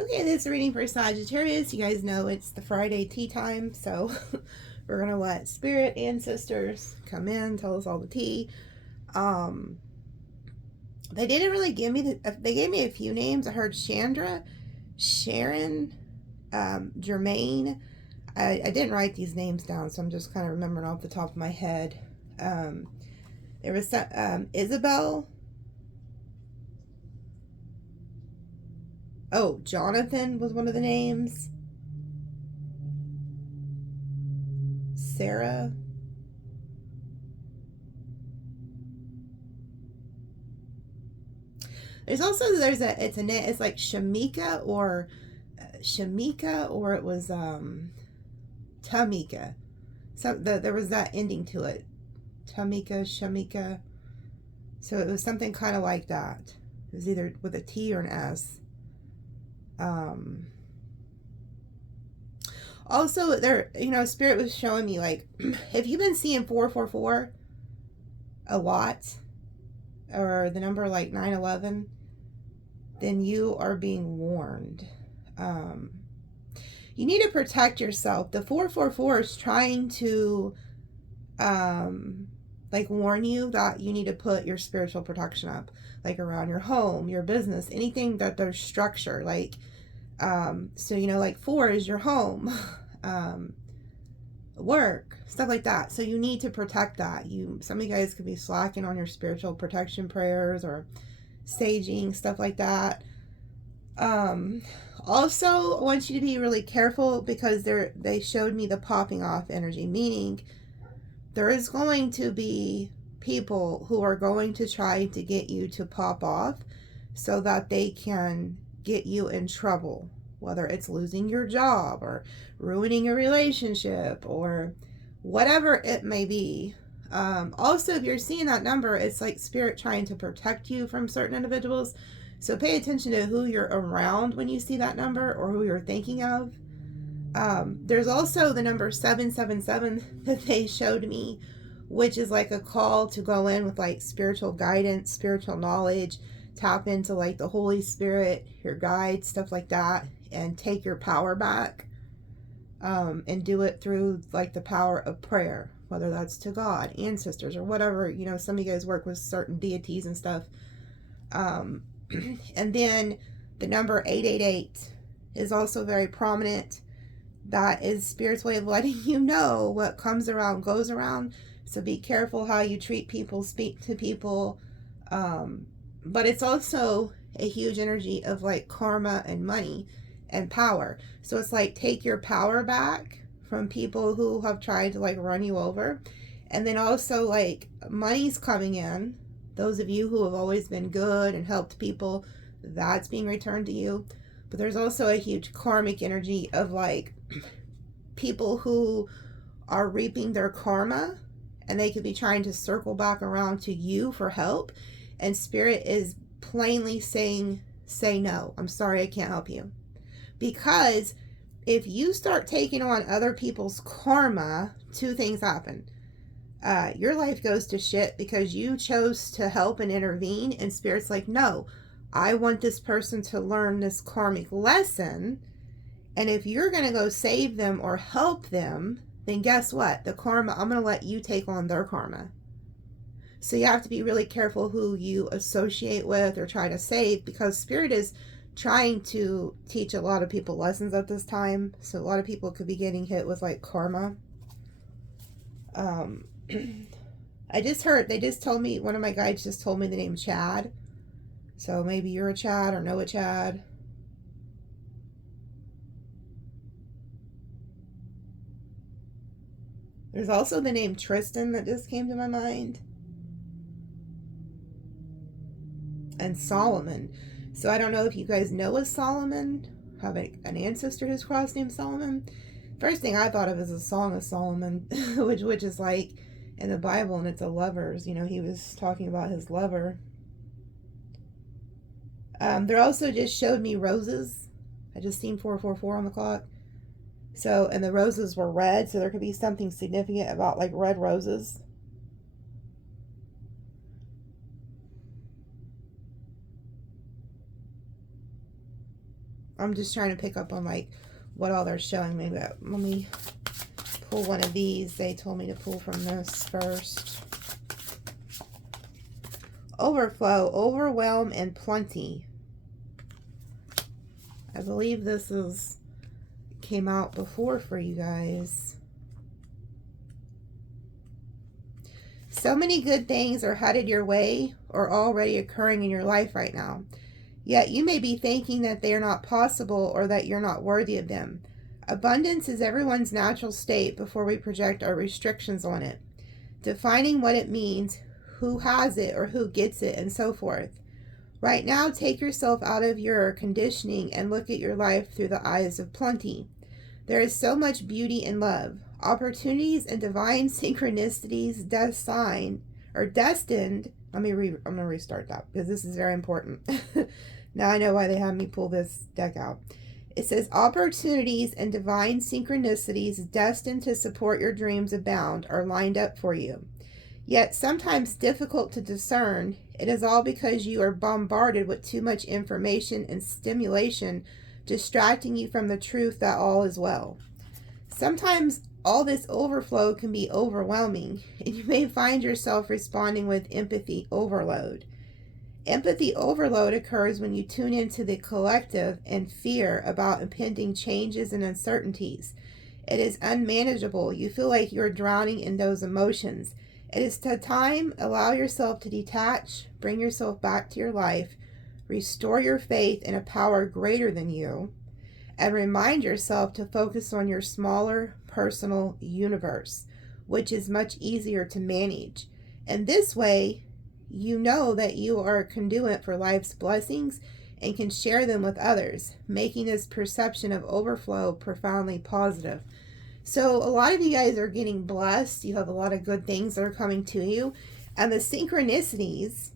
Okay, this is reading for Sagittarius. You guys know it's the Friday tea time, so we're gonna let spirit ancestors come in, tell us all the tea. They didn't really give me they gave me a few names. I heard Chandra, Sharon, Jermaine. I didn't write these names down, so I'm just kind of remembering off the top of my head. There was some, Isabel. Oh, Jonathan was one of the names. Sarah. There's also it's like Shamika or it was Tamika. So there was that ending to it. Tamika, Shamika. So it was something kind of like that. It was either with a T or an S. Also, there, Spirit was showing me, like, if you've been seeing 444 a lot, or the number like 911, then you are being warned. You need to protect yourself. The 444 is trying to, like, warn you that you need to put your spiritual protection up, like around your home, your business, anything that there's structure, like, so, like 4 is your home, work, stuff like that. So you need to protect that. Some of you guys could be slacking on your spiritual protection prayers or saging, stuff like that. Also, I want you to be really careful because they showed me the popping off energy, meaning there is going to be people who are going to try to get you to pop off so that they can get you in trouble, whether it's losing your job or ruining a relationship or whatever it may be. Also, if you're seeing that number, it's like spirit trying to protect you from certain individuals. So pay attention to who you're around when you see that number or who you're thinking of. There's also the number 777 that they showed me, which is like a call to go in with like spiritual guidance, spiritual knowledge, tap into like the Holy Spirit, your guide, stuff like that, and take your power back, and do it through like the power of prayer, whether that's to God, ancestors, or whatever. Some of you guys work with certain deities and stuff. And then the number 888 is also very prominent. That is Spirit's way of letting you know what comes around goes around. So be careful how you treat people, speak to people. But it's also a huge energy of like karma and money and power. So it's like take your power back from people who have tried to like run you over. And then also like money's coming in. Those of you who have always been good and helped people, that's being returned to you. But there's also a huge karmic energy of like people who are reaping their karma, and they could be trying to circle back around to you for help. And Spirit is plainly saying, say no. I'm sorry, I can't help you. Because if you start taking on other people's karma, 2 things happen. Your life goes to shit because you chose to help and intervene, and Spirit's like, no, I want this person to learn this karmic lesson, and if you're going to go save them or help them, then guess what? The karma, I'm going to let you take on their karma. So you have to be really careful who you associate with or try to save, because Spirit is trying to teach a lot of people lessons at this time. So a lot of people could be getting hit with like karma. I just heard, they just told me, one of my guides just told me the name Chad. So maybe you're a Chad or know a Chad. There's also the name Tristan that just came to my mind. And Solomon. So I don't know if you guys know a Solomon, have an ancestor who's crossed named Solomon. First thing I thought of is a Song of Solomon, which is like in the Bible, and it's a lover's. He was talking about his lover. They also just showed me roses. I just seen 444 on the clock. So, and the roses were red, so there could be something significant about like red roses. I'm just trying to pick up on like what all they're showing me. But let me pull one of these. They told me to pull from this first. Overflow, overwhelm, and plenty. I believe this came out before for you guys. So many good things are headed your way or already occurring in your life right now. Yet you may be thinking that they are not possible or that you're not worthy of them. Abundance is everyone's natural state before we project our restrictions on it. Defining what it means, who has it or who gets it, and so forth. Right now, take yourself out of your conditioning and look at your life through the eyes of plenty. There is so much beauty and love. Opportunities and divine synchronicities destined. I'm going to restart that because this is very important. Now I know why they had me pull this deck out. It says opportunities and divine synchronicities destined to support your dreams abound are lined up for you. Yet sometimes difficult to discern, it is all because you are bombarded with too much information and stimulation, distracting you from the truth that all is well. Sometimes all this overflow can be overwhelming, and you may find yourself responding with empathy overload. Empathy overload occurs when you tune into the collective and fear about impending changes and uncertainties. It is unmanageable. You feel like you're drowning in those emotions. It is time. Allow yourself to detach, bring yourself back to your life, restore your faith in a power greater than you, and remind yourself to focus on your smaller personal universe, which is much easier to manage. And this way, you know that you are a conduit for life's blessings and can share them with others, making this perception of overflow profoundly positive. So a lot of you guys are getting blessed. You have a lot of good things that are coming to you. And the synchronicities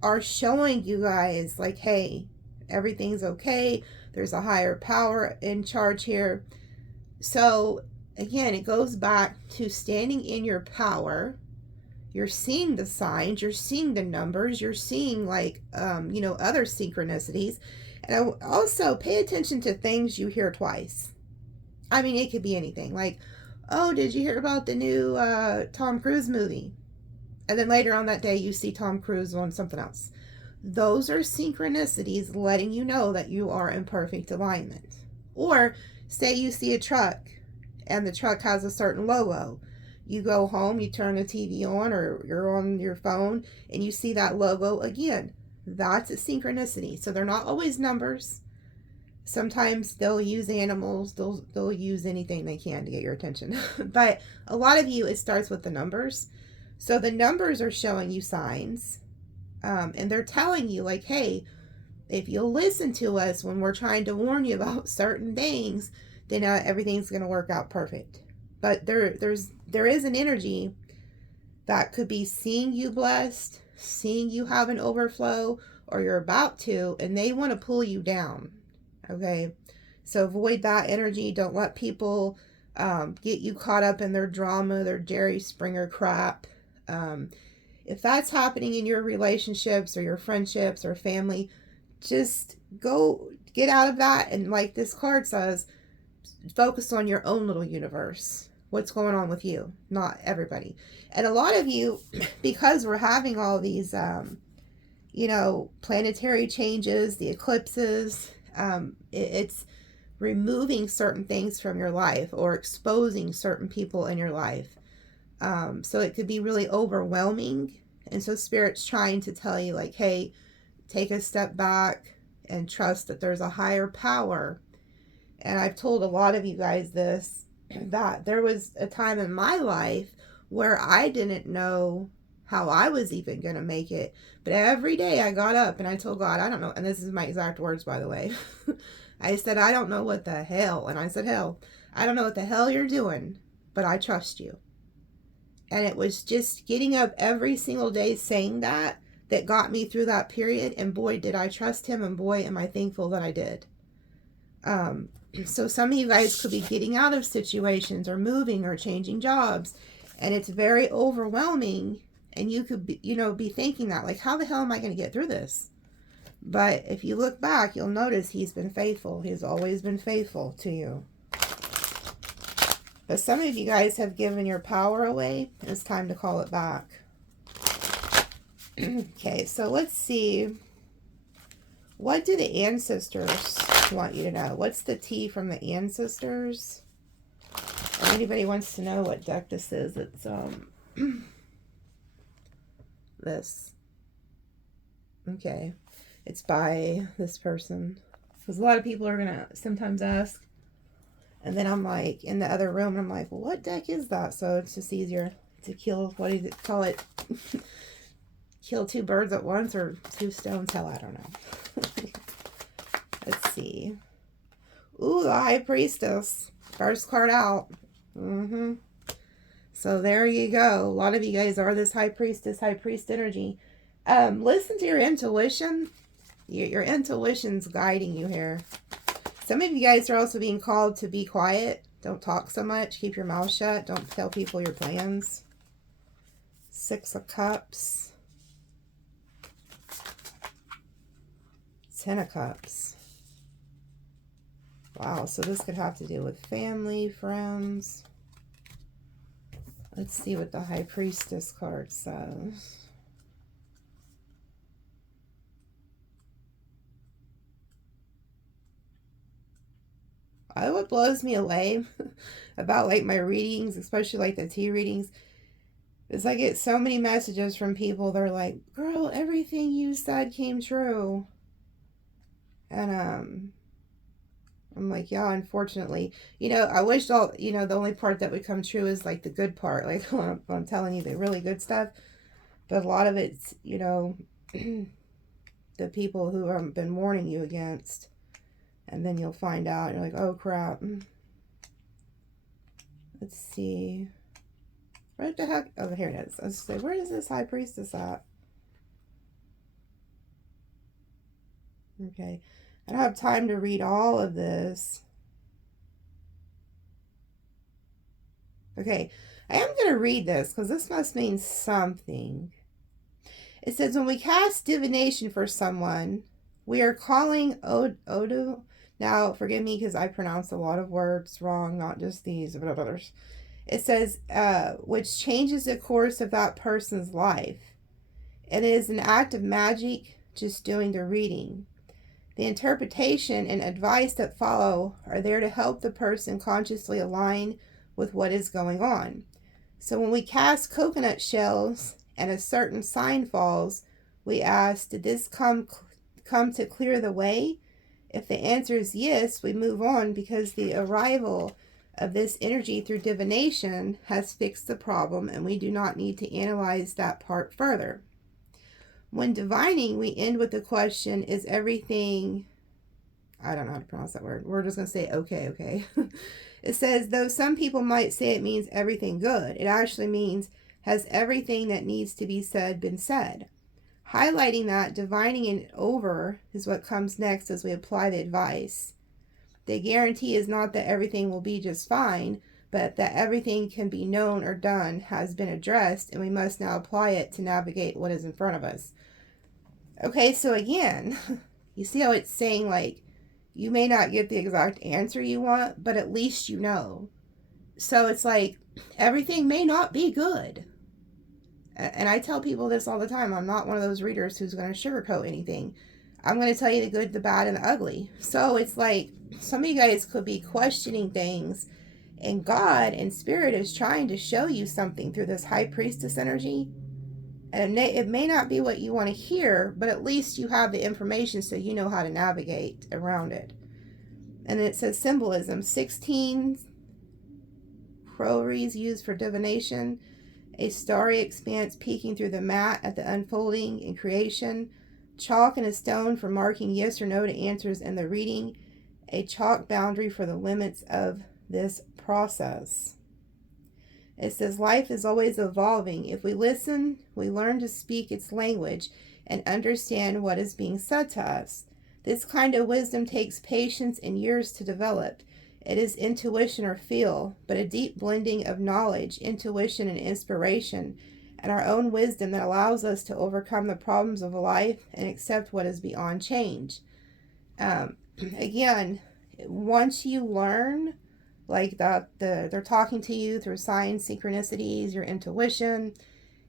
are showing you guys like, hey, everything's okay. There's a higher power in charge here. So again, it goes back to standing in your power. You're seeing the signs, you're seeing the numbers, you're seeing like, other synchronicities. And also pay attention to things you hear twice. I mean, it could be anything. Like, oh, did you hear about the new Tom Cruise movie? And then later on that day, you see Tom Cruise on something else. Those are synchronicities letting you know that you are in perfect alignment. Or say you see a truck and the truck has a certain logo. You go home, you turn the TV on or you're on your phone and you see that logo again. That's a synchronicity. So they're not always numbers. Sometimes they'll use animals, they'll use anything they can to get your attention. But a lot of you, it starts with the numbers. So the numbers are showing you signs. And they're telling you like, hey, if you'll listen to us when we're trying to warn you about certain things, then everything's going to work out perfect. But there is an energy that could be seeing you blessed, seeing you have an overflow, or you're about to, and they want to pull you down. Okay, so avoid that energy. Don't let people get you caught up in their drama, their Jerry Springer crap. If that's happening in your relationships or your friendships or family, just go get out of that. And like this card says, focus on your own little universe. What's going on with you, not everybody. And a lot of you, because we're having all these, planetary changes, the eclipses, it's removing certain things from your life or exposing certain people in your life. So it could be really overwhelming. And so Spirit's trying to tell you like, hey, take a step back and trust that there's a higher power. And I've told a lot of you guys this, that there was a time in my life where I didn't know how I was even going to make it. But every day I got up and I told God, I don't know. And this is my exact words, by the way. I said, I don't know what the hell. And I said, hell, I don't know what the hell you're doing, but I trust you. And it was just getting up every single day saying that got me through that period. And boy, did I trust him. And boy, am I thankful that I did. So some of you guys could be getting out of situations or moving or changing jobs. And it's very overwhelming. And you could be, be thinking that, like, how the hell am I going to get through this? But if you look back, you'll notice he's been faithful. He's always been faithful to you. But some of you guys have given your power away. It's time to call it back. Okay, so let's see. What do the ancestors want you to know? What's the tea from the ancestors? If anybody wants to know what deck this is, it's this. Okay. It's by this person. Because a lot of people are going to sometimes ask. And then I'm like, in the other room, and I'm like, well, what deck is that? So it's just easier to kill, what do you call it? Kill two birds at once, or two stones? Hell, I don't know. Let's see. Ooh, the High Priestess. First card out. So there you go. A lot of you guys are this High Priestess, High Priest energy. Listen to your intuition. Your intuition's guiding you here. Some of you guys are also being called to be quiet. Don't talk so much. Keep your mouth shut. Don't tell people your plans. 6 of Cups. 10 of Cups. Wow, so this could have to do with family, friends. Let's see what the High Priestess card says. What blows me away about like my readings, especially like the tea readings, is I get so many messages from people. They're like, girl, everything you said came true. And I'm like, yeah, unfortunately. You know, I wish all, you know, the only part that would come true is like the good part. Like when I'm telling you the really good stuff. But a lot of it's, you know, the people who have been warning you against. And then you'll find out. You're like, oh, crap. Let's see. Where the heck? Oh, here it is. I was say, where is this High Priestess at? Okay. I don't have time to read all of this. Okay. I am going to read this because this must mean something. It says, when we cast divination for someone, we are calling Odo. Now, forgive me because I pronounce a lot of words wrong, not just these, but others. It says, which changes the course of that person's life. It is an act of magic, just doing the reading. The interpretation and advice that follow are there to help the person consciously align with what is going on. So when we cast coconut shells and a certain sign falls, we ask, did this come to clear the way? If the answer is yes, we move on because the arrival of this energy through divination has fixed the problem and we do not need to analyze that part further. When divining, we end with the question, is everything... I don't know how to pronounce that word. We're just going to say okay. It says, though some people might say it means everything good, it actually means, has everything that needs to be said been said? Highlighting that, divining it over is what comes next as we apply the advice. The guarantee is not that everything will be just fine, but that everything can be known or done has been addressed, and we must now apply it to navigate what is in front of us. Okay, so again, you see how it's saying, like, you may not get the exact answer you want, but at least you know. So it's like, everything may not be good. And I tell people this all the time. I'm not one of those readers who's going to sugarcoat anything. I'm going to tell you the good, the bad, and the ugly. So it's like, some of you guys could be questioning things, and God and Spirit is trying to show you something through this High Priestess energy. And it may not be what you want to hear, but at least you have the information so you know how to navigate around it. And it says symbolism, 16 crowries used for divination, a starry expanse peeking through the mat at the unfolding in creation, chalk and a stone for marking yes or no to answers in the reading, a chalk boundary for the limits of this process. It says life is always evolving. If we listen, we learn to speak its language and understand what is being said to us. This kind of wisdom takes patience and years to develop. It is intuition or feel, but a deep blending of knowledge, intuition, and inspiration and our own wisdom that allows us to overcome the problems of life and accept what is beyond change. Again, once you learn like that they're talking to you through signs, synchronicities, your intuition,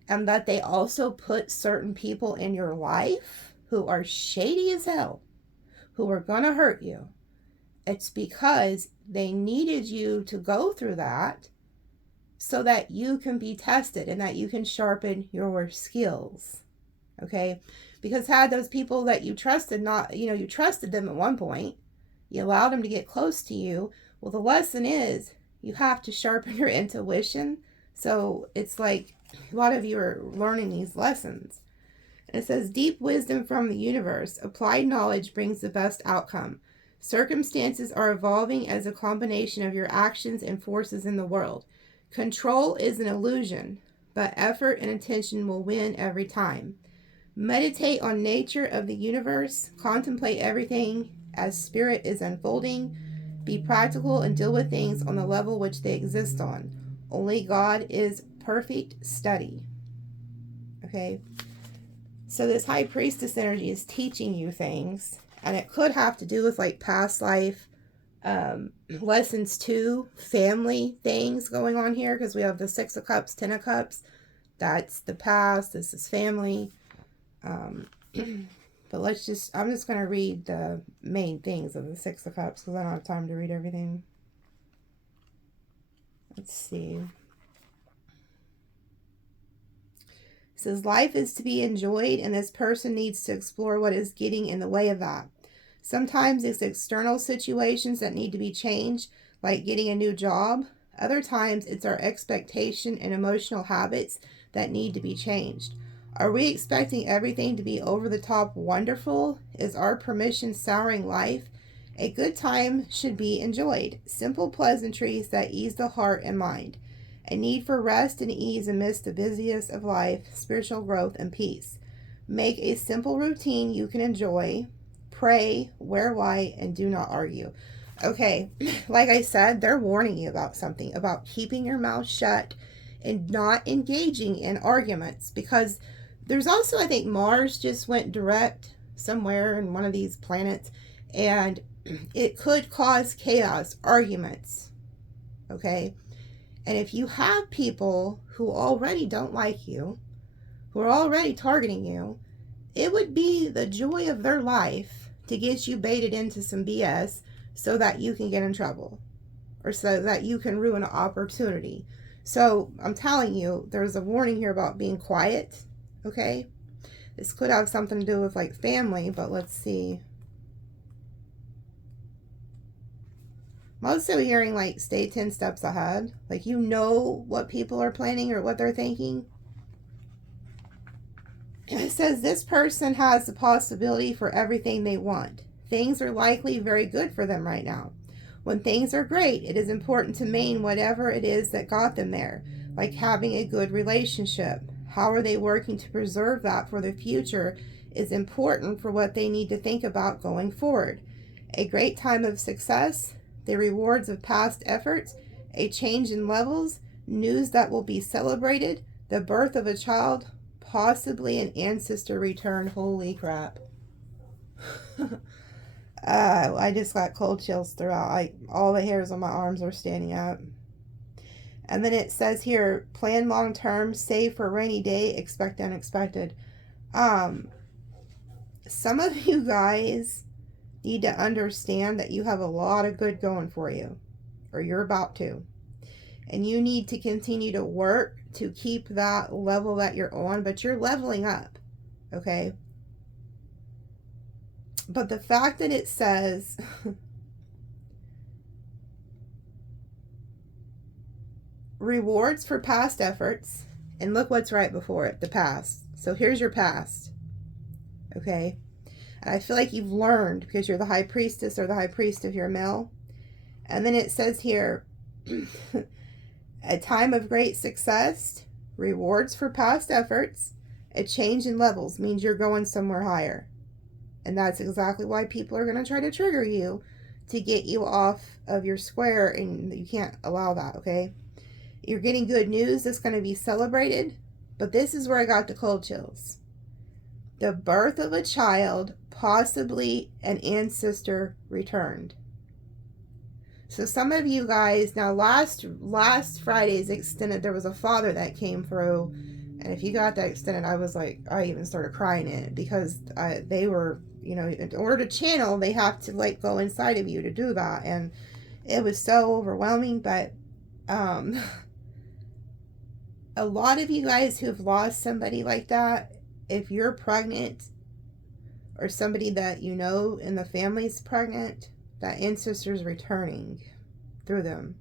and that they also put certain people in your life who are shady as hell, who are gonna hurt you, it's because they needed you to go through that so that you can be tested and that you can sharpen your skills. Okay? Because had those people that you trusted not, you trusted them at one point, you allowed them to get close to you. Well, the lesson is you have to sharpen your intuition. So it's like a lot of you are learning these lessons. And it says, deep wisdom from the universe, applied knowledge brings the best outcome. Circumstances are evolving as a combination of your actions and forces in the world. Control is an illusion, but effort and attention will win every time. Meditate on nature of the universe. Contemplate everything as spirit is unfolding. Be practical and deal with things on the level which they exist on. Only God is perfect study. Okay? So this high priestess energy is teaching you things. And it could have to do with like past life lessons too. Family things going on here. Because we have the 6 of Cups, 10 of Cups. That's the past. This is family. But I'm just going to read the main things of the 6 of Cups because I don't have time to read everything. Let's see. It says, life is to be enjoyed, and this person needs to explore what is getting in the way of that. Sometimes it's external situations that need to be changed, like getting a new job. Other times it's our expectation and emotional habits that need to be changed. Are we expecting everything to be over the top wonderful? Is our permission souring life? A good time should be enjoyed. Simple pleasantries that ease the heart and mind. A need for rest and ease amidst the busiest of life, spiritual growth and peace. Make a simple routine you can enjoy. Pray, wear white, and do not argue. Okay, like I said, they're warning you about something, about keeping your mouth shut and not engaging in arguments, because there's also, I think Mars just went direct somewhere in one of these planets, and it could cause chaos, arguments, okay? And if you have people who already don't like you, who are already targeting you, it would be the joy of their life to get you baited into some BS so that you can get in trouble or so that you can ruin an opportunity. So I'm telling you, there's a warning here about being quiet, okay? This could have something to do with like family, but let's see. I'm also hearing like stay 10 steps ahead. Like you know what people are planning or what they're thinking. It says this person has the possibility for everything they want. Things are likely very good for them right now. When things are great, it is important to maintain whatever it is that got them there, like having a good relationship. How are they working to preserve that for the future is important for what they need to think about going forward. A great time of success, the rewards of past efforts, a change in levels, news that will be celebrated, the birth of a child, possibly an ancestor return. Holy crap. I just got cold chills throughout. All the hairs on my arms are standing up. And then it says here, plan long term, save for a rainy day, expect unexpected. Some of you guys need to understand that you have a lot of good going for you, or you're about to. And you need to continue to work to keep that level that you're on, but you're leveling up, okay? But the fact that it says rewards for past efforts, and look what's right before it, the past. So here's your past, okay? And I feel like you've learned because you're the high priestess or the high priest if you're a male. And then it says here, a time of great success, rewards for past efforts, a change in levels means you're going somewhere higher. And that's exactly why people are going to try to trigger you to get you off of your square, and you can't allow that, okay? You're getting good news that's going to be celebrated. But this is where I got the cold chills. The birth of a child, possibly an ancestor returned. So some of you guys, now last Friday's extended, there was a father that came through, and if you got that extended, I was like, I even started crying in it, because they were, you know, in order to channel, they have to like go inside of you to do that, and it was so overwhelming. But a lot of you guys who have lost somebody like that, if you're pregnant, or somebody that you know in the family's pregnant, that ancestor's returning through them.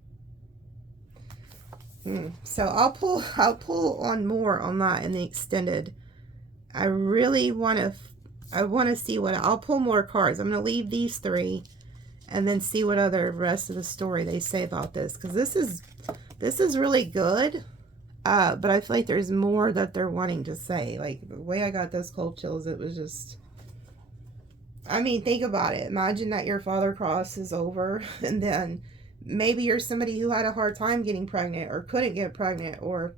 So I'll pull on more on that in the extended. I really want to see what, I'll pull more cards. I'm going to leave these 3 and then see what other rest of the story they say about this, because this is really good. But I feel like there's more that they're wanting to say. Like the way I got those cold chills, it was just, I mean, think about it. Imagine that your father cross is over, and then maybe you're somebody who had a hard time getting pregnant or couldn't get pregnant or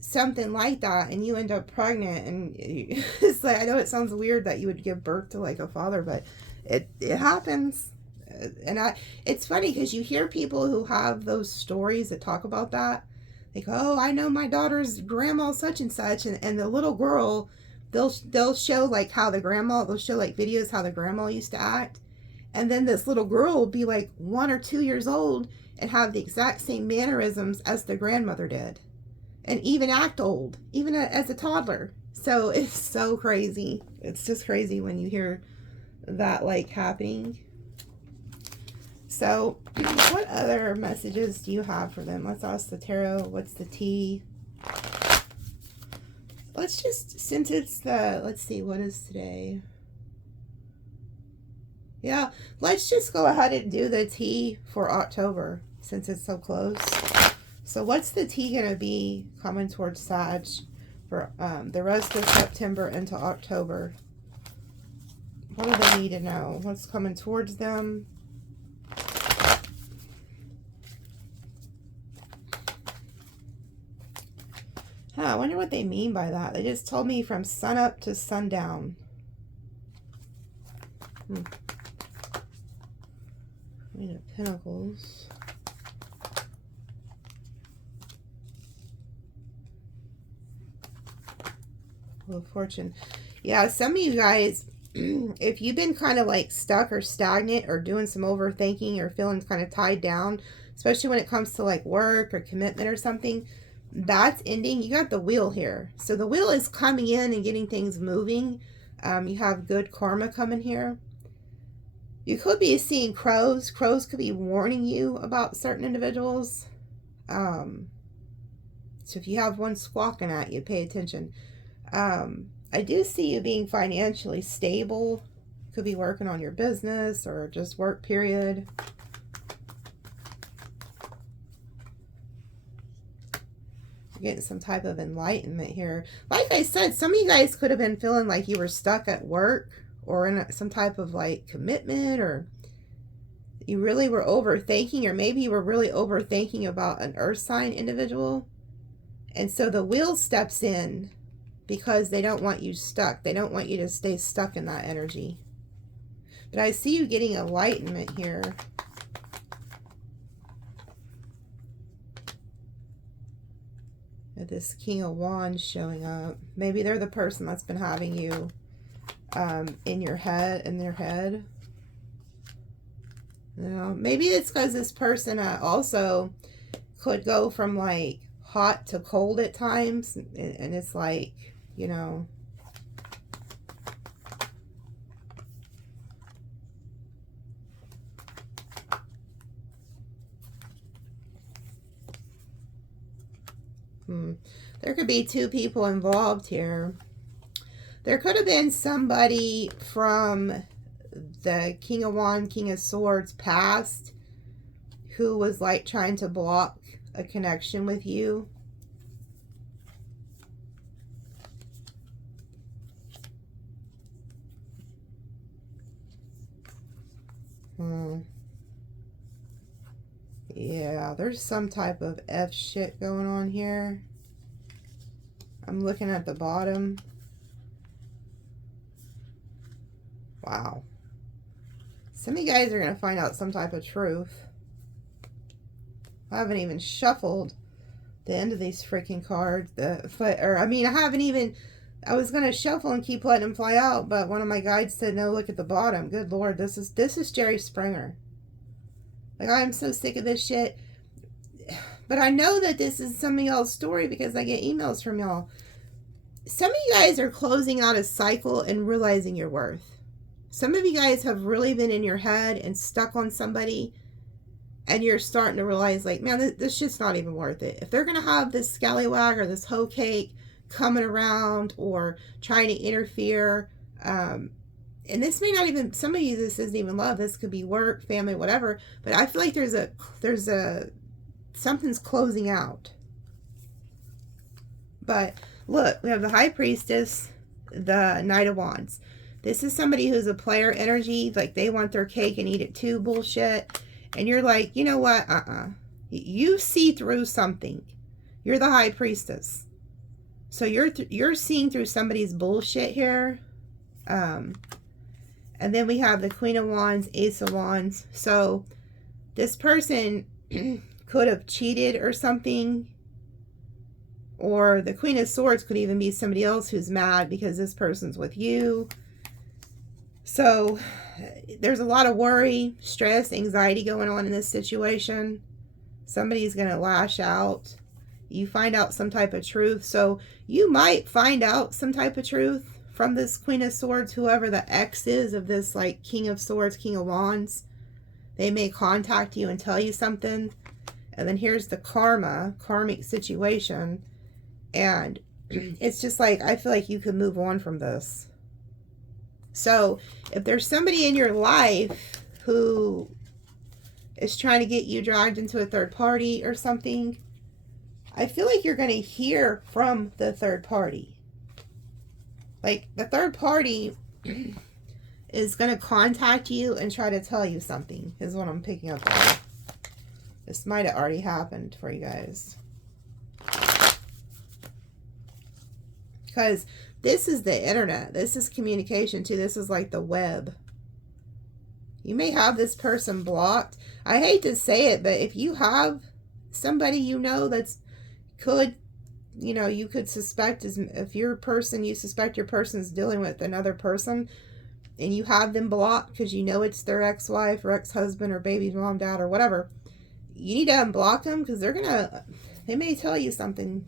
something like that, and you end up pregnant, and it's like, I know it sounds weird that you would give birth to like a father, but it happens. And it's funny because you hear people who have those stories that talk about that. Like, oh, I know my daughter's grandma such and such, and the little girl, they'll show like how the grandma, they'll show like videos how the grandma used to act, and then this little girl will be like 1 or 2 years old and have the exact same mannerisms as the grandmother did, and even act old, even as a toddler. So it's so crazy. It's just crazy when you hear that like happening. So what other messages do you have for them? Let's ask the tarot. What's the tea? Let's just, since it's the, let's see, what is today? Yeah, let's just go ahead and do the tea for October, since it's so close. So what's the tea going to be coming towards Sag for the rest of September into October? What do they need to know? What's coming towards them? I wonder what they mean by that. They just told me from sun up to sundown. Queen of Pentacles. Wheel of Fortune. Yeah, some of you guys, if you've been kind of like stuck or stagnant or doing some overthinking or feeling kind of tied down, especially when it comes to like work or commitment or something, that's ending. You got the wheel here. So the wheel is coming in and getting things moving. You have good karma coming here. You could be seeing crows. Crows could be warning you about certain individuals. So if you have one squawking at you, pay attention. I do see you being financially stable. Could be working on your business or just work, period. Getting some type of enlightenment here. Like I said, some of you guys could have been feeling like you were stuck at work or in some type of like commitment, or you really were overthinking, or maybe you were really overthinking about an earth sign individual. And so the wheel steps in because they don't want you stuck. They don't want you to stay stuck in that energy. But I see you getting enlightenment here. This King of Wands showing up. Maybe they're the person that's been having you in their head. You know, maybe it's because this person also could go from like hot to cold at times, and it's like, you know, there could be 2 people involved here. There could have been somebody from the King of Wands, King of Swords past who was like trying to block a connection with you. Yeah, there's some type of F shit going on here. I'm looking at the bottom. Wow. Some of you guys are going to find out some type of truth. I haven't even shuffled the end of these freaking cards. I was going to shuffle and keep letting them fly out, but one of my guides said, no, look at the bottom. Good Lord, this is Jerry Springer. Like, I am so sick of this shit. But I know that this is some of y'all's story because I get emails from y'all. Some of you guys are closing out a cycle and realizing your worth. Some of you guys have really been in your head and stuck on somebody, and you're starting to realize, like, man, this shit's not even worth it. If they're going to have this scallywag or this hoe cake coming around or trying to interfere, and this may not even, some of you, this isn't even love. This could be work, family, whatever. But I feel like something's closing out. But look, we have the High Priestess, the Knight of Wands. This is somebody who's a player energy, like they want their cake and eat it too bullshit. And you're like, you know what? You see through something. You're the High Priestess. So you're seeing through somebody's bullshit here. And then we have the Queen of Wands, Ace of Wands. So this person could have cheated or something. Or the Queen of Swords could even be somebody else who's mad because this person's with you. So there's a lot of worry, stress, anxiety going on in this situation. Somebody's going to lash out. You find out some type of truth. So you might find out some type of truth from this Queen of Swords, whoever the ex is of this, like, King of Swords, King of Wands. They may contact you and tell you something. And then here's the karmic situation. And it's just like, I feel like you could move on from this. So if there's somebody in your life who is trying to get you dragged into a third party or something, I feel like you're going to hear from the third party. Like, the third party is going to contact you and try to tell you something, is what I'm picking up on. This might have already happened for you guys. Because this is the internet. This is communication too. This is like the web. You may have this person blocked. I hate to say it, but if you have somebody you know that's you could suspect, if you suspect your person's dealing with another person and you have them blocked because you know it's their ex-wife or ex-husband or baby mom, dad, or whatever, you need to unblock them because they may tell you something.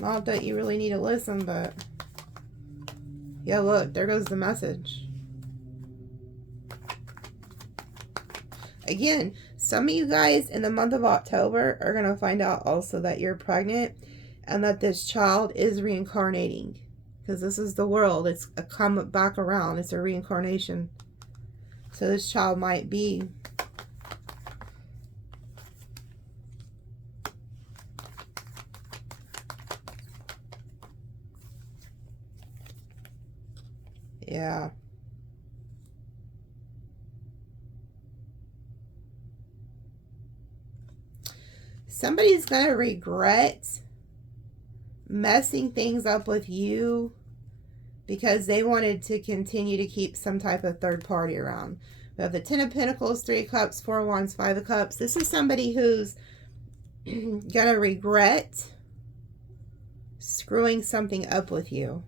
Not that you really need to listen, but yeah, look, there goes the message. Again, some of you guys in the month of October are going to find out also that you're pregnant and that this child is reincarnating. Because this is the world. It's a come back around. It's a reincarnation. So this child might be... Yeah. Somebody's going to regret messing things up with you because they wanted to continue to keep some type of third party around. We have the Ten of Pentacles, Three of Cups, Four of Wands, Five of Cups. This is somebody who's going to regret screwing something up with you.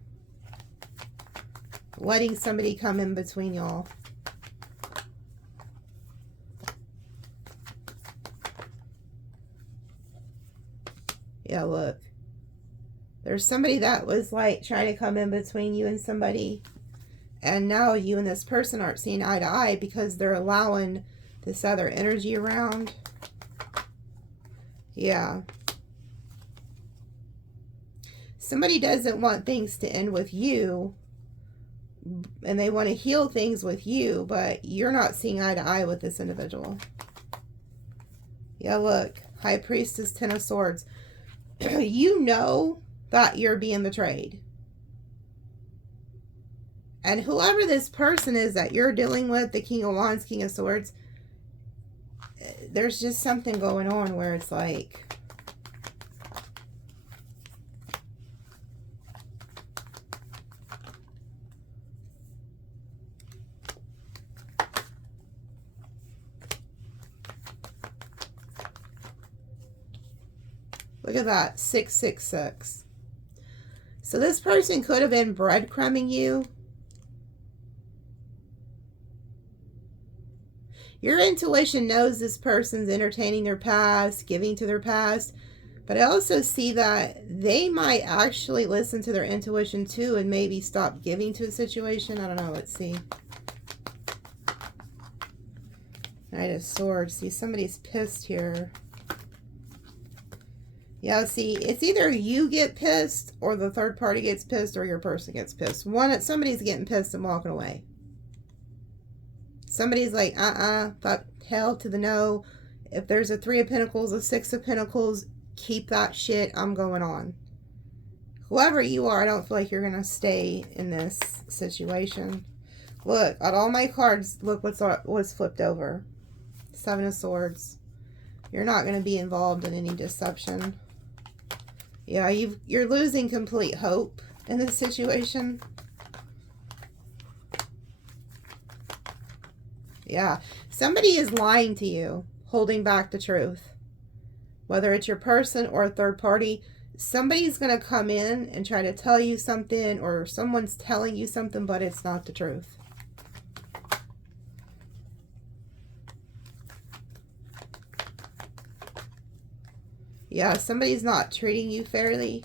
Letting somebody come in between y'all. Yeah, look. There's somebody that was like trying to come in between you and somebody. And now you and this person aren't seeing eye to eye because they're allowing this other energy around. Yeah. Somebody doesn't want things to end with you. And they want to heal things with you, but you're not seeing eye to eye with this individual. Yeah, look. High Priestess, Ten of Swords. You know that you're being betrayed. And whoever this person is that you're dealing with, the King of Wands, King of Swords, there's just something going on where it's like... Look at that, 666. So this person could have been breadcrumbing you. Your intuition knows this person's entertaining their past, giving to their past. But I also see that they might actually listen to their intuition too and maybe stop giving to a situation. I don't know. Let's see. Knight of Swords. See, somebody's pissed here. Yeah, see, it's either you get pissed or the third party gets pissed or your person gets pissed. Somebody's getting pissed and walking away. Somebody's like, fuck, hell to the no. If there's a 3 of Pentacles, a 6 of Pentacles, keep that shit. I'm going on. Whoever you are, I don't feel like you're going to stay in this situation. Look, at all my cards, look what's flipped over. 7 of Swords. You're not going to be involved in any deception. Yeah, you're losing complete hope in this situation. Yeah, somebody is lying to you, holding back the truth. Whether it's your person or a third party, somebody's going to come in and try to tell you something, or someone's telling you something, but it's not the truth. Yeah, somebody's not treating you fairly.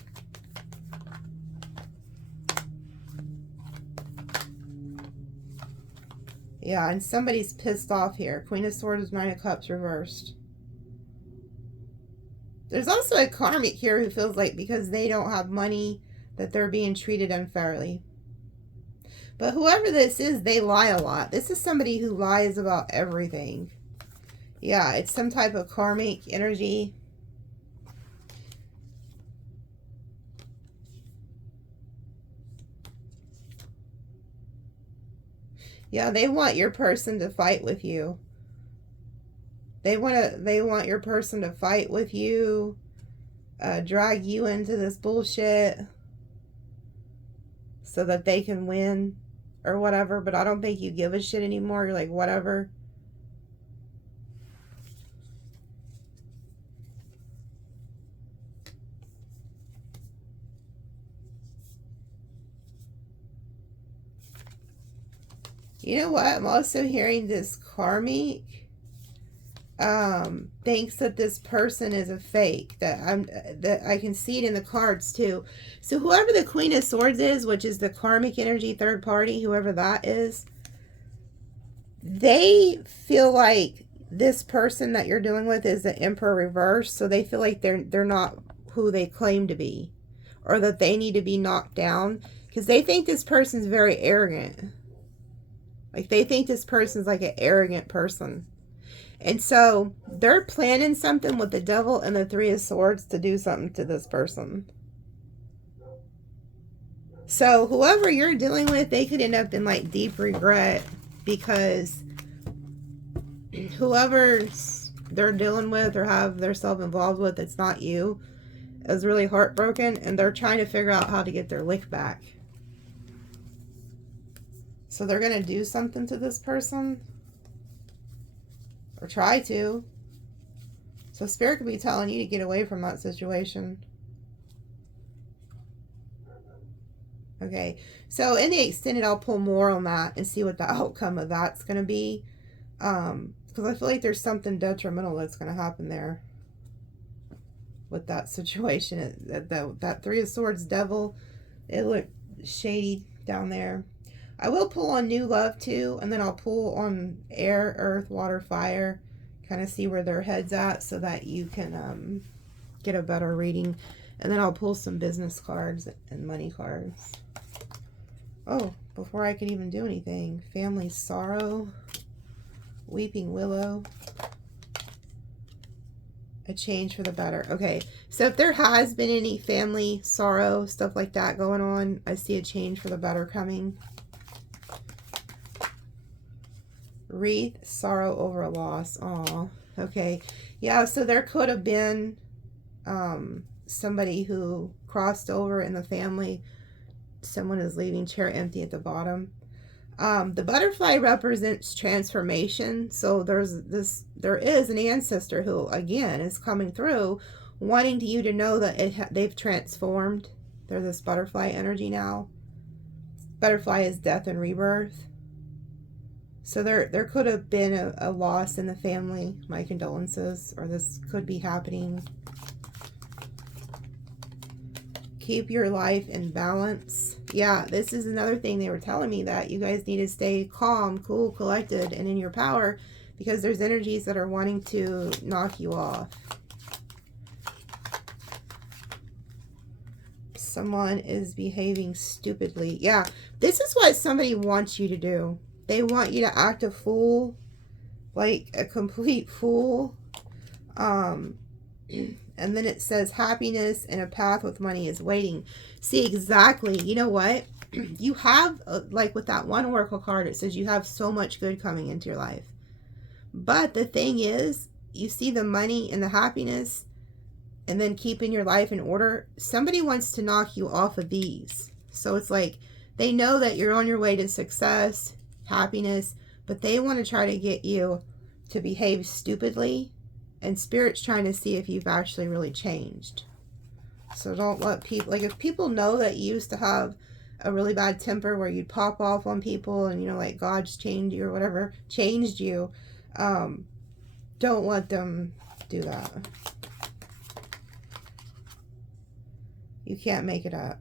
Yeah, and somebody's pissed off here. Queen of Swords, 9 of Cups reversed. There's also a karmic here who feels like because they don't have money that they're being treated unfairly. But whoever this is, they lie a lot. This is somebody who lies about everything. Yeah, it's some type of karmic energy. Yeah, they want your person to fight with you. They want your person to fight with you, drag you into this bullshit so that they can win or whatever. But I don't think you give a shit anymore. You're like, whatever. You know what? I'm also hearing this karmic thinks that this person is a fake. That I can see it in the cards too. So whoever the Queen of Swords is, which is the karmic energy third party, whoever that is, they feel like this person that you're dealing with is the Emperor reverse. So they feel like they're not who they claim to be, or that they need to be knocked down because they think this person's very arrogant. Like they think this person's like an arrogant person. And so they're planning something with the Devil and the 3 of Swords to do something to this person. So whoever you're dealing with, they could end up in like deep regret because whoever they're dealing with or have themselves involved with, it's not you, is really heartbroken and they're trying to figure out how to get their lick back. So they're going to do something to this person. Or try to. So Spirit could be telling you to get away from that situation. Okay. So in the extended, I'll pull more on that and see what the outcome of that's going to be. Because I feel like there's something detrimental that's going to happen there. With that situation. That 3 of Swords Devil. It looked shady down there. I will pull on new love too, and then I'll pull on air, earth, water, fire, kind of see where their head's at so that you can get a better reading. And then I'll pull some business cards and money cards. Oh, before I can even do anything, family sorrow, weeping willow, a change for the better. Okay, so if there has been any family sorrow, stuff like that going on, I see a change for the better coming. Wreath, sorrow over a loss. Aw, okay. Yeah, so there could have been somebody who crossed over in the family. Someone is leaving, chair empty at the bottom. The butterfly represents transformation. So there is an ancestor who, again, is coming through wanting you to know that they've transformed. They're this butterfly energy now. Butterfly is death and rebirth. So there could have been a loss in the family. My condolences. Or this could be happening. Keep your life in balance. Yeah, this is another thing they were telling me, that you guys need to stay calm, cool, collected, and in your power, because there's energies that are wanting to knock you off. Someone is behaving stupidly. Yeah, this is what somebody wants you to do. They want you to act a fool, like a complete fool. And then it says happiness and a path with money is waiting. See, exactly. You know what? You have, like with that one oracle card, it says you have so much good coming into your life. But the thing is, you see the money and the happiness, and then keeping your life in order. Somebody wants to knock you off of these. So it's like, they know that you're on your way to success, happiness, but they want to try to get you to behave stupidly. And Spirit's trying to see if you've actually really changed. So don't let people, like if people know that you used to have a really bad temper where you'd pop off on people and, you know, like God's changed you or whatever, changed you, don't let them do that. You can't make it up.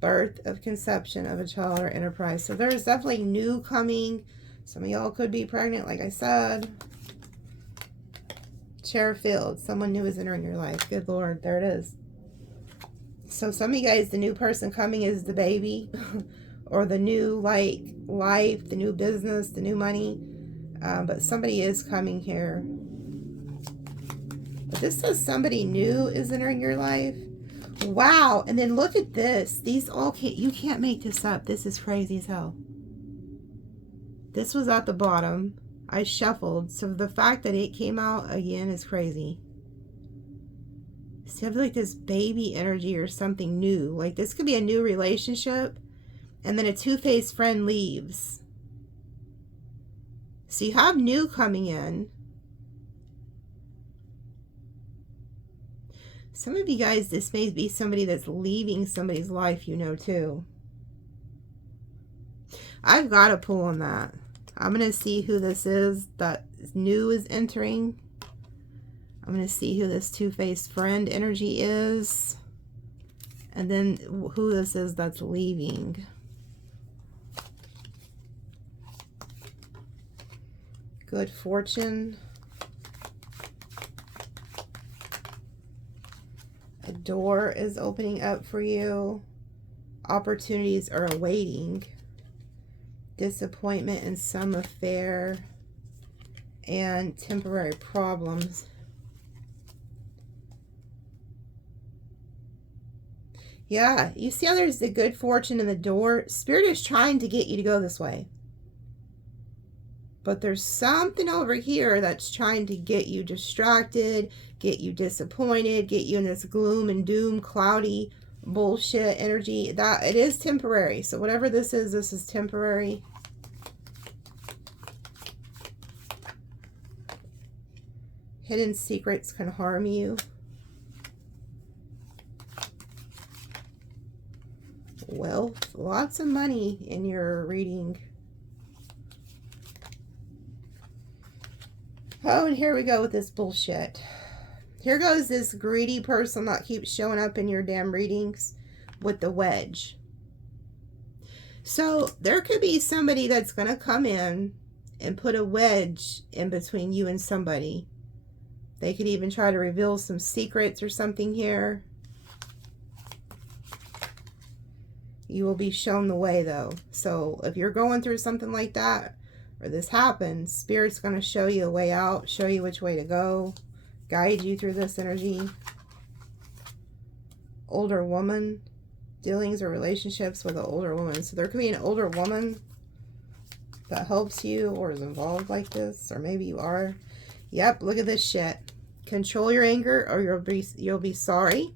Birth of conception of a child or enterprise. So there's definitely new coming. Some of y'all could be pregnant, like I said. Chair filled. Someone new is entering your life. Good Lord. There it is. So some of you guys, the new person coming is the baby. Or the new, like, life, the new business, the new money. But somebody is coming here. But this says somebody new is entering your life. Wow. And then look at this. These all can't, you can't make this up. This is crazy as hell. This was at the bottom. I shuffled. So the fact that it came out again is crazy. So you have like this baby energy or something new. Like this could be a new relationship. And then a two-faced friend leaves. So you have new coming in. Some of you guys, this may be somebody that's leaving somebody's life, you know, too. I've got to pull on that. I'm going to see who this is that new is entering. I'm going to see who this two-faced friend energy is. And then who this is that's leaving. Good fortune. A door is opening up for you. Opportunities are awaiting. Disappointment in some affair. And temporary problems. Yeah, you see how there's the good fortune in the door? Spirit is trying to get you to go this way. But there's something over here that's trying to get you distracted, get you disappointed, get you in this gloom and doom, cloudy bullshit energy. That it is temporary. So whatever this is temporary. Hidden secrets can harm you. Wealth, lots of money in your reading. Oh, and here we go with this bullshit. Here goes this greedy person that keeps showing up in your damn readings with the wedge. So there could be somebody that's going to come in and put a wedge in between you and somebody. They could even try to reveal some secrets or something here. You will be shown the way, though. So if you're going through something like that, or this happens, Spirit's going to show you a way out, show you which way to go, guide you through this energy. Older woman, dealings or relationships with an older woman. So there could be an older woman that helps you or is involved like this, or maybe you are. Yep, look at this shit. Control your anger or you'll be sorry.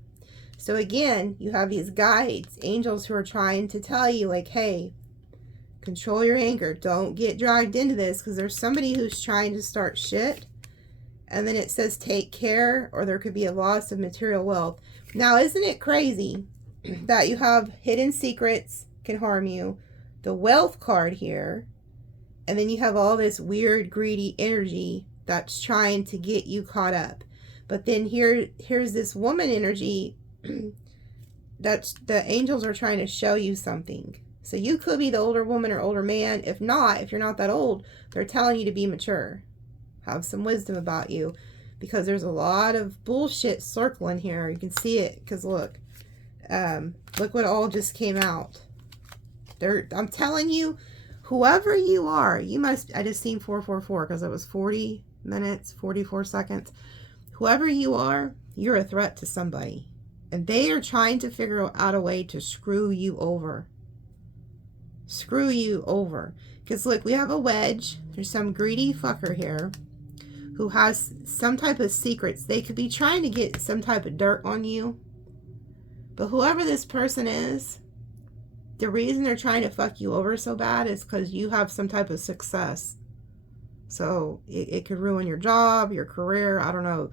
So again, you have these guides, angels who are trying to tell you like, hey, control your anger. Don't get dragged into this because there's somebody who's trying to start shit And then it says take care, or there could be a loss of material wealth. Now, isn't it crazy that you have hidden secrets can harm you, the wealth card here, and then you have all this weird greedy energy that's trying to get you caught up. But then here's this woman energy that's the angels are trying to show you something. So you could be the older woman or older man. If not, if you're not that old, they're telling you to be mature. Have some wisdom about you, because there's a lot of bullshit circling here. You can see it, because look what all just came out. I'm telling you, whoever you are, you must, I just seen 444 because it was 40 minutes, 44 seconds. Whoever you are, you're a threat to somebody. And they are trying to figure out a way to screw you over. Screw you over. Because look, we have a wedge. There's some greedy fucker here who has some type of secrets. They could be trying to get some type of dirt on you. But whoever this person is, the reason they're trying to fuck you over so bad is because you have some type of success. So it could ruin your job, your career, I don't know.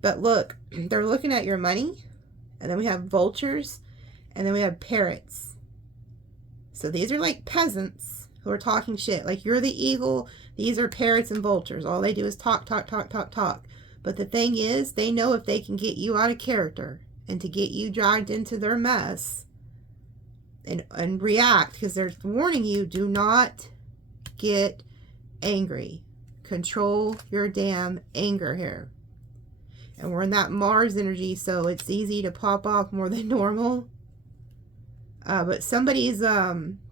But look, they're looking at your money. And then we have vultures. And then we have parrots. So these are like peasants who are talking shit. Like, you're the eagle. These are parrots and vultures. All they do is talk, talk, talk, talk, talk. But the thing is, they know if they can get you out of character and to get you dragged into their mess and react, because they're warning you, do not get angry. Control your damn anger here. And we're in that Mars energy, so it's easy to pop off more than normal. But somebody's,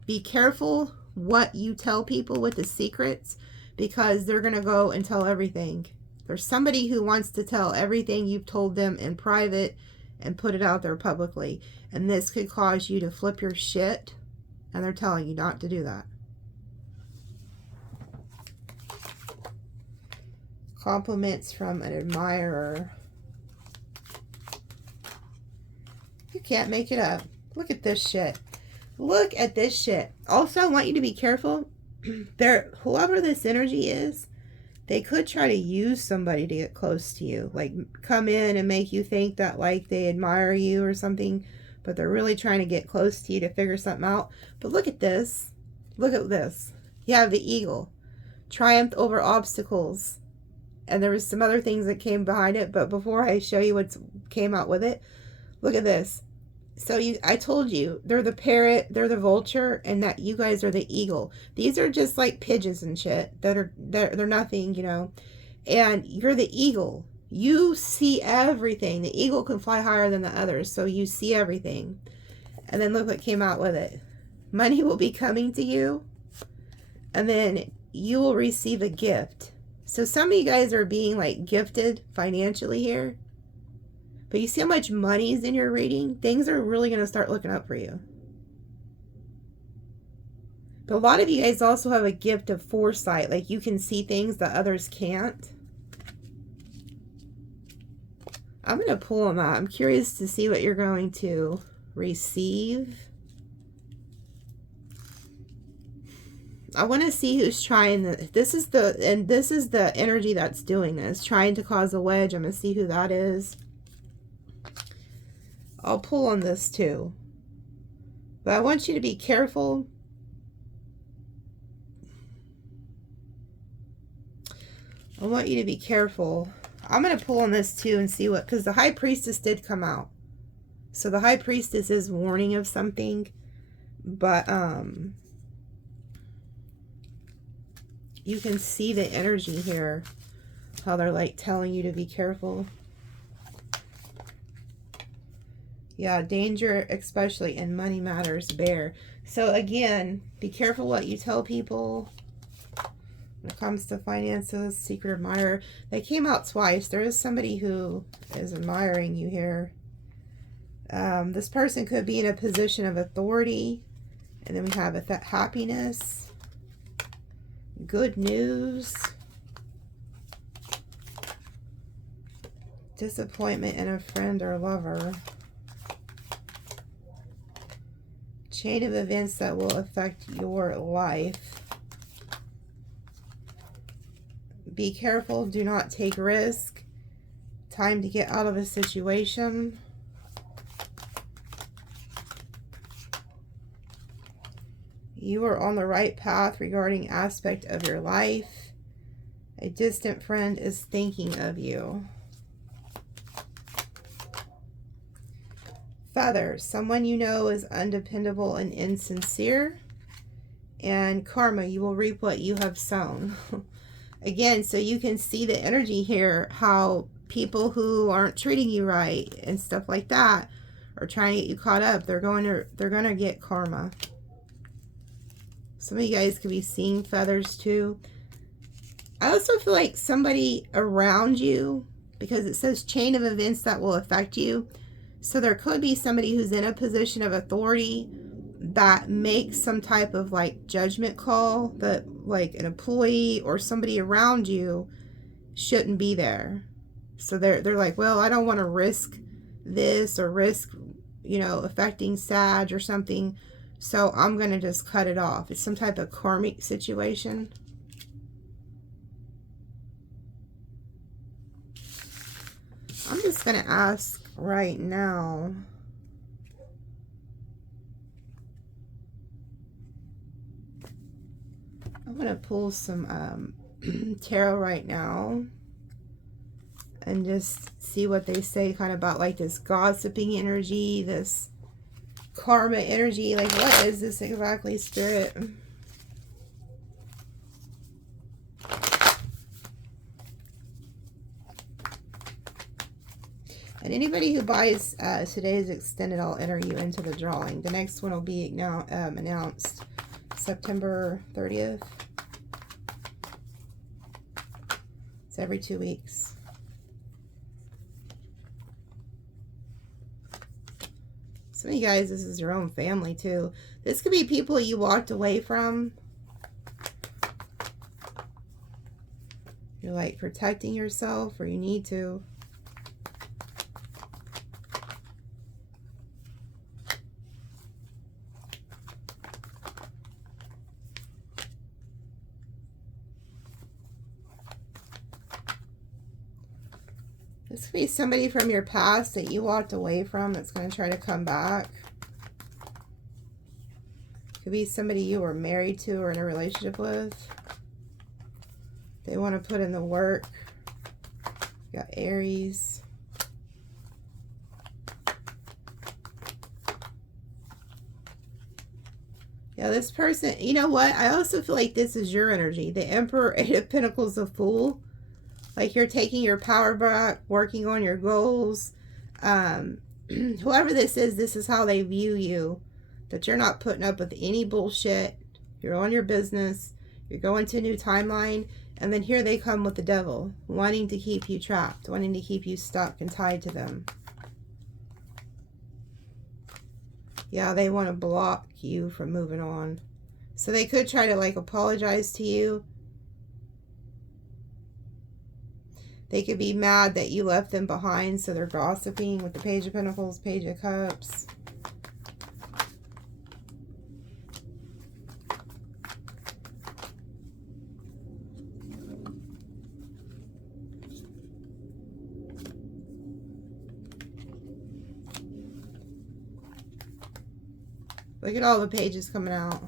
be careful what you tell people with the secrets, because they're going to go and tell everything. There's somebody who wants to tell everything you've told them in private and put it out there publicly. And this could cause you to flip your shit. And they're telling you not to do that. Compliments from an admirer. You can't make it up. Look at this shit. Look at this shit. Also, I want you to be careful. Whoever this energy is, they could try to use somebody to get close to you. Like, come in and make you think that, like, they admire you or something. But they're really trying to get close to you to figure something out. But look at this. Look at this. You have the eagle. Triumphed over obstacles. And there was some other things that came behind it. But before I show you what came out with it, look at this. So I told you, they're the parrot, they're the vulture, and that you guys are the eagle. These are just like pigeons and shit they're nothing, you know. And you're the eagle. You see everything. The eagle can fly higher than the others, so you see everything. And then look what came out with it. Money will be coming to you, and then you will receive a gift. So some of you guys are being like gifted financially here. But you see how much money is in your reading? Things are really going to start looking up for you. But a lot of you guys also have a gift of foresight. Like, you can see things that others can't. I'm going to pull on that. I'm curious to see what you're going to receive. I want to see who's trying this is the energy that's doing this, trying to cause a wedge. I'm going to see who that is. I'll pull on this too. But I want you to be careful. I want you to be careful. I'm going to pull on this too and see what, because the high priestess did come out. So the high priestess is warning of something. But you can see the energy here. How they're like telling you to be careful. Yeah, danger, especially in money matters, bear. So again, be careful what you tell people when it comes to finances. Secret admirer. They came out twice. There is somebody who is admiring you here. This person could be in a position of authority. And then we have happiness. Good news. Disappointment in a friend or lover. Chain of events that will affect your life. Be careful. Do not take risk. Time to get out of a situation. You are on the right path regarding aspect of your life. A distant friend is thinking of you. Feather. Someone you know is undependable and insincere. And karma. You will reap what you have sown. Again, so you can see the energy here, how people who aren't treating you right and stuff like that are trying to get you caught up. They're going to get karma. Some of you guys could be seeing feathers too. I also feel like somebody around you, because it says chain of events that will affect you. So there could be somebody who's in a position of authority that makes some type of like judgment call that like an employee or somebody around you shouldn't be there. So they're like, well, I don't want to risk this or risk, you know, affecting Sag or something. So I'm going to just cut it off. It's some type of karmic situation. I'm just going to ask right now. I'm going to pull some tarot right now and just see what they say kind of about like this gossiping energy, this karma energy. Like, what is this exactly, Spirit? And anybody who buys today's extended, I'll enter you into the drawing. The next one will be now announced September 30th. It's every 2 weeks. Some of you guys, this is your own family too. This could be people you walked away from. You're like protecting yourself, or you need to. This could be somebody from your past that you walked away from that's going to try to come back. Could be somebody you were married to or in a relationship with. They want to put in the work. You got Aries. Yeah, this person, you know what? I also feel like this is your energy. The Emperor, Eight of Pentacles, a Fool. Like you're taking your power back, working on your goals. Whoever this is how they view you. That you're not putting up with any bullshit. You're on your business. You're going to a new timeline. And then here they come with the devil. Wanting to keep you trapped. Wanting to keep you stuck and tied to them. Yeah, they want to block you from moving on. So they could try to like apologize to you. They could be mad that you left them behind, so they're gossiping with the Page of Pentacles, Page of Cups. Look at all the pages coming out.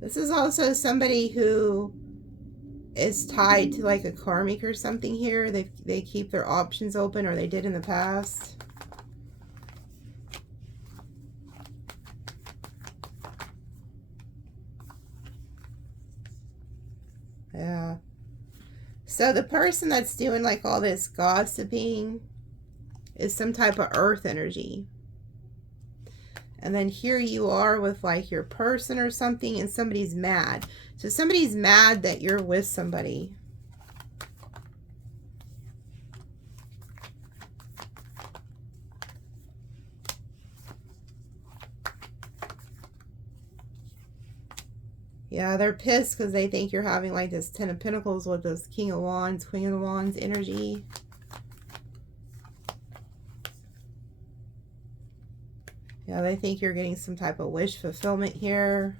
This is also somebody who is tied to like a karmic or something here. They keep their options open, or they did in the past. Yeah. So the person that's doing like all this gossiping is some type of earth energy. And then here you are with like your person or something, and somebody's mad. So somebody's mad that you're with somebody. Yeah, they're pissed because they think you're having like this Ten of Pentacles with this King of Wands, Queen of Wands energy. Yeah, they think you're getting some type of wish fulfillment here.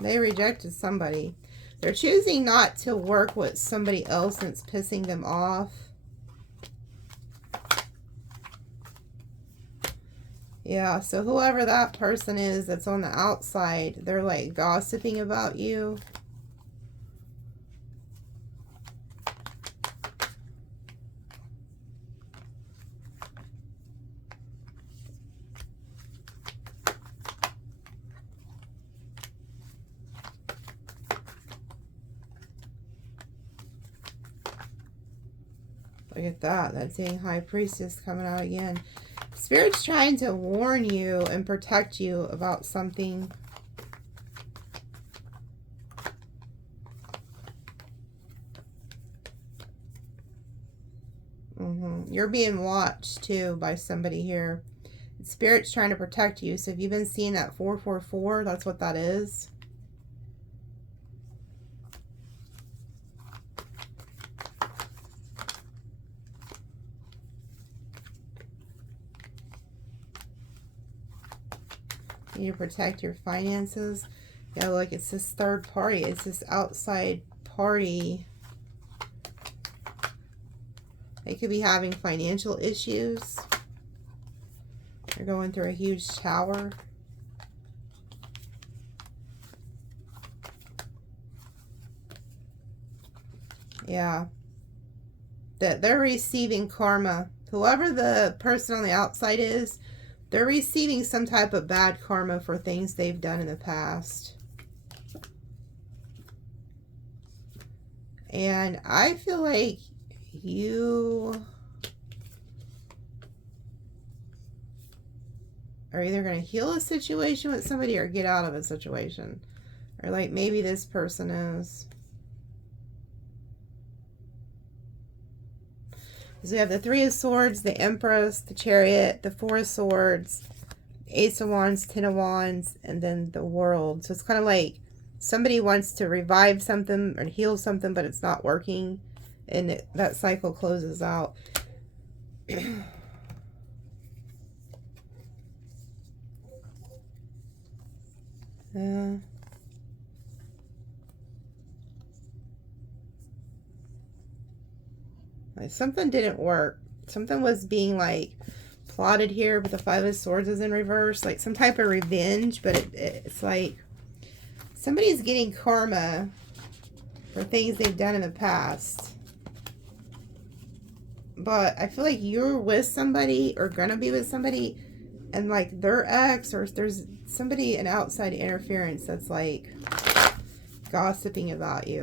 They rejected somebody. They're choosing not to work with somebody else and it's pissing them off. Yeah, so whoever that person is that's on the outside, they're like gossiping about you. Look at that. That dang high priestess coming out again. Spirit's trying to warn you and protect you about something. You're being watched too by somebody here. Spirit's trying to protect you. So if you've been seeing that 444, that's what that is. You need to protect your finances. Yeah, look, it's this third party. It's this outside party. They could be having financial issues. They're going through a huge tower. Yeah. That they're receiving karma. Whoever the person on the outside is, they're receiving some type of bad karma for things they've done in the past. And I feel like you are either going to heal a situation with somebody or get out of a situation. Or like maybe this person is. So we have the Three of Swords, the Empress, the Chariot, the Four of Swords, Ace of Wands, Ten of Wands, and then the World. So it's kind of like somebody wants to revive something or heal something, but it's not working. And that cycle closes out. Something didn't work. Something was being like plotted here, but the Five of Swords is in reverse. Like some type of revenge, but it's like somebody's getting karma for things they've done in the past. But I feel like you're with somebody or gonna be with somebody and like their ex, or there's somebody, an outside interference that's like gossiping about you.